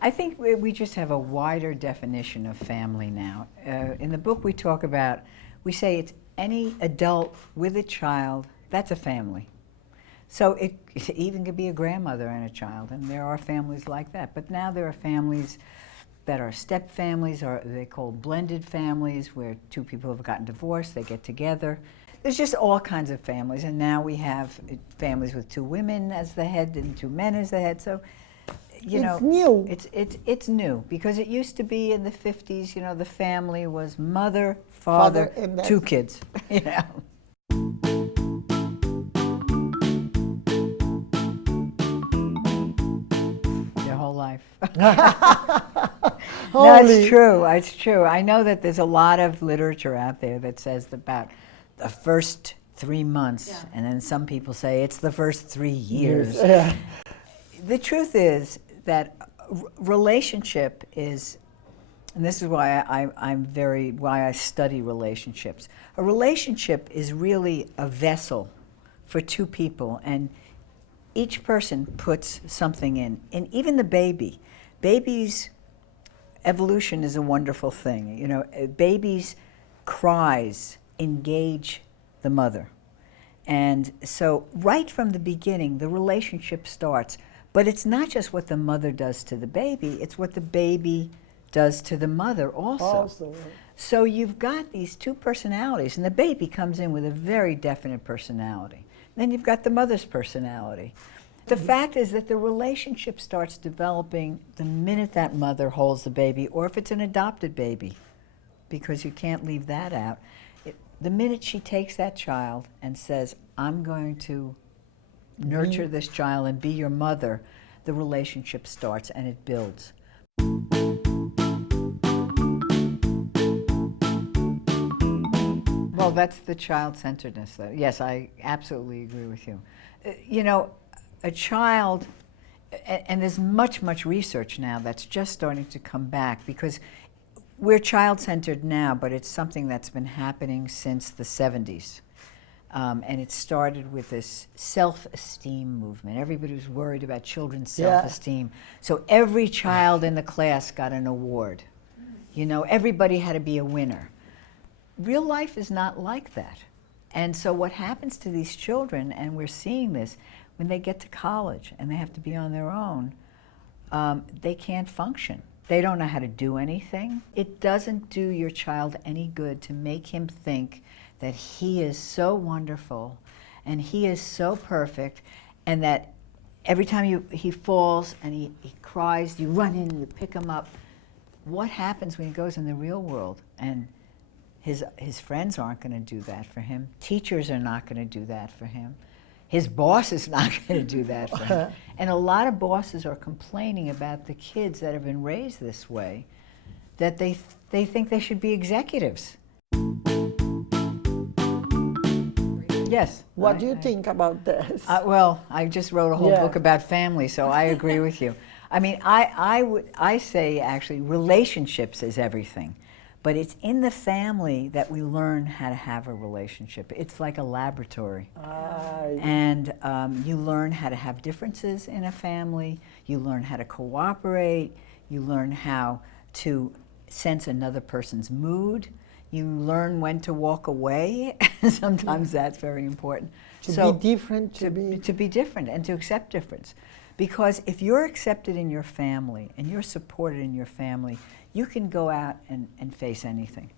I think we just have a wider definition of family now. In the book we talk about, we say it's any adult with a child, that's a family. So it even could be a grandmother and a child, and there are families like that. But now there are families that are step families, or they call blended families, where two people have gotten divorced, they get together. There's just all kinds of families, and now we have families with two women as the head and two men as the head. So, you know, new. It's new, because it used to be in the 50s. You know, the family was mother, father, and two kids. You know. Their whole life. No, it's true. It's true. I know that there's a lot of literature out there that says about the first 3 months, and then some people say it's the first 3 years. Yeah. The truth is that relationship is, and this is why why I study relationships. A relationship is really a vessel for two people, and each person puts something in. And even the baby's evolution is a wonderful thing. You know, babies' cries engage the mother. And so right from the beginning, the relationship starts. But it's not just what the mother does to the baby, it's what the baby does to the mother also. So you've got these two personalities, and the baby comes in with a very definite personality. Then you've got the mother's personality. The fact is that the relationship starts developing the minute that mother holds the baby, or if it's an adopted baby, because you can't leave that out. The minute she takes that child and says, I'm going to nurture this child and be your mother, the relationship starts and it builds. Well, that's the child-centeredness, though. Yes, I absolutely agree with you. You know, a child, and there's much research now that's just starting to come back, because we're child-centered now, but it's something that's been happening since the 70s. And it started with this self-esteem movement. Everybody was worried about children's self-esteem. So every child in the class got an award. You know, everybody had to be a winner. Real life is not like that. And so what happens to these children, and we're seeing this, when they get to college and they have to be on their own, they can't function. They don't know how to do anything. It doesn't do your child any good to make him think that he is so wonderful and he is so perfect, and that every time he falls and he cries, you run in and you pick him up. What happens when he goes in the real world? And his friends aren't going to do that for him. Teachers are not going to do that for him. His boss is not going to do that for him. And a lot of bosses are complaining about the kids that have been raised this way, that they think they should be executives. Yes. What do you think about this? Well, I just wrote a whole book about family, so I agree with you. I mean, I say actually relationships is everything. But it's in the family that we learn how to have a relationship. It's like a laboratory. And you learn how to have differences in a family. You learn how to cooperate. You learn how to sense another person's mood. You learn when to walk away. Sometimes that's very important. To be different. To be different and to accept difference. Because if you're accepted in your family and you're supported in your family, you can go out and face anything.